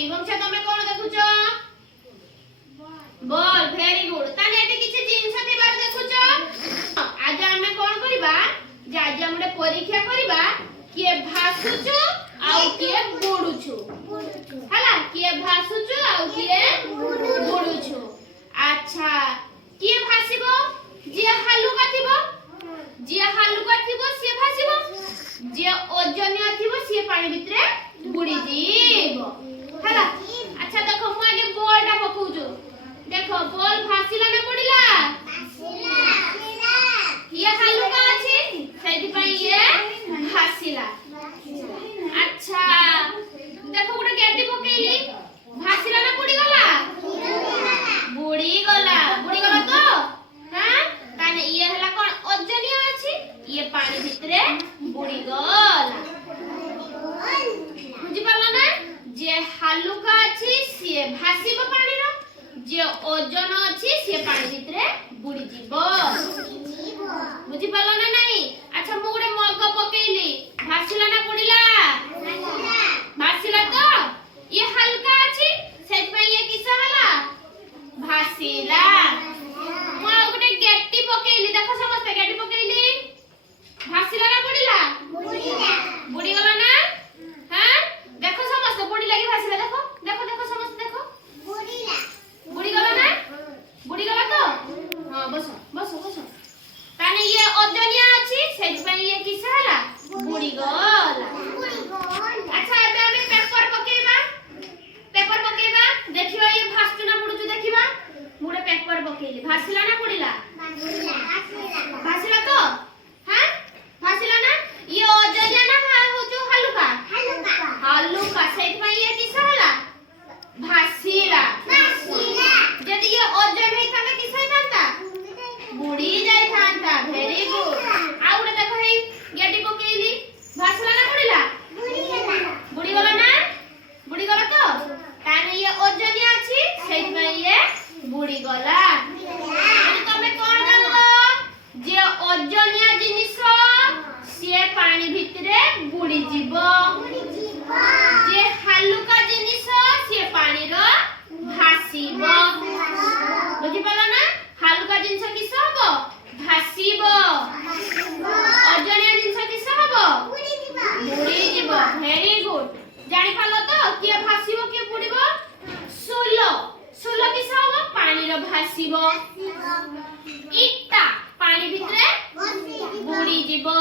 okay वंशा तमे कोन देखुचो ball very good ताने एटे किछि जिंस थिबार देखुचो आज हमें कोन करिबा जे आज हमरे परीक्षा करिबा किए भासुचो आउ किए बुडुचो हला किए भासुचो आउ किए बुडुचो अच्छा किए भासिबो जे हालुका थिबो जे हालुका थिबो से भासिबो जे ओजनिया थिबो से पानी भितरे बुडी जीवो हला अच्छा देखो मु आगे बॉलटा पकाउजो देखो बॉल भासिला ना पडिला भासिला ये हालुका अछि सेति पई ये भासिला अच्छा देखो गुडे गेटी पकेइली भासिला ना बुडी गला बुडी गला तो हां ताने ये हला कोन ओजनिया अछि ये पानी भितरे बुडी गला बुझी पाला ना जे हालुका अछि से भासिबो पानी रो जे ओजन अछि से पानी भितरे बुडी जीवो बुझी पाला ना नहीं अच्छा मु गुडे मग पकेइली भासिला ना पडिला भासिला तो ये हल्का अछि सेत पई ये किसा हला भासिला मु गुडे गेटी पकेइली देखो समस्त गेटी पकेइली भासिला ना पडिला बुडी गला ना हां देखो समस्त बुडी लागि भासिला देखो देखो देखो समस्त देखो बुडी गला ना बुडी गला तो हां बसो बसो बसो ताने ये ओजनिया अछि सेत पई ये किसा हला बुडी गला अच्छा एबे हम पेपर पकेइबा देखिबा ये भासु ना बुडुचु देखिबा मुडे पेपर पकेइली भासिला ना पडिला भासिला तो हां भासिला ना ये ओजनिया ना होचु हालुका सेत पई ये किसा हला भासिला जदी ये ओजन हे थांता किसा थांता बुडी जाय थांता वेरी गुड आउडे देखो हे गेटी पकेइली भासिला ना पडिला बुडी गला ना बुडी गला तो ताने ये ओजनिया अछि सेत पई ये बुडी गला अनि तमे कोन जानलो जे ओजनिया जिनिस से पानी भितरे बुडी जीवो जे हालुका जिनिस से पानी रो भासीबो बुझी पाला ना हालुका जिनिस किस हबो भासीबो ओजनिया जिनिस किस हबो बुडी जीवो वेरी गुड जानि पालो तो के भासीबो के बुडीबो सुलो किस हबो पानी रो भासीबो इटा पानी भितरे बुडी जीवो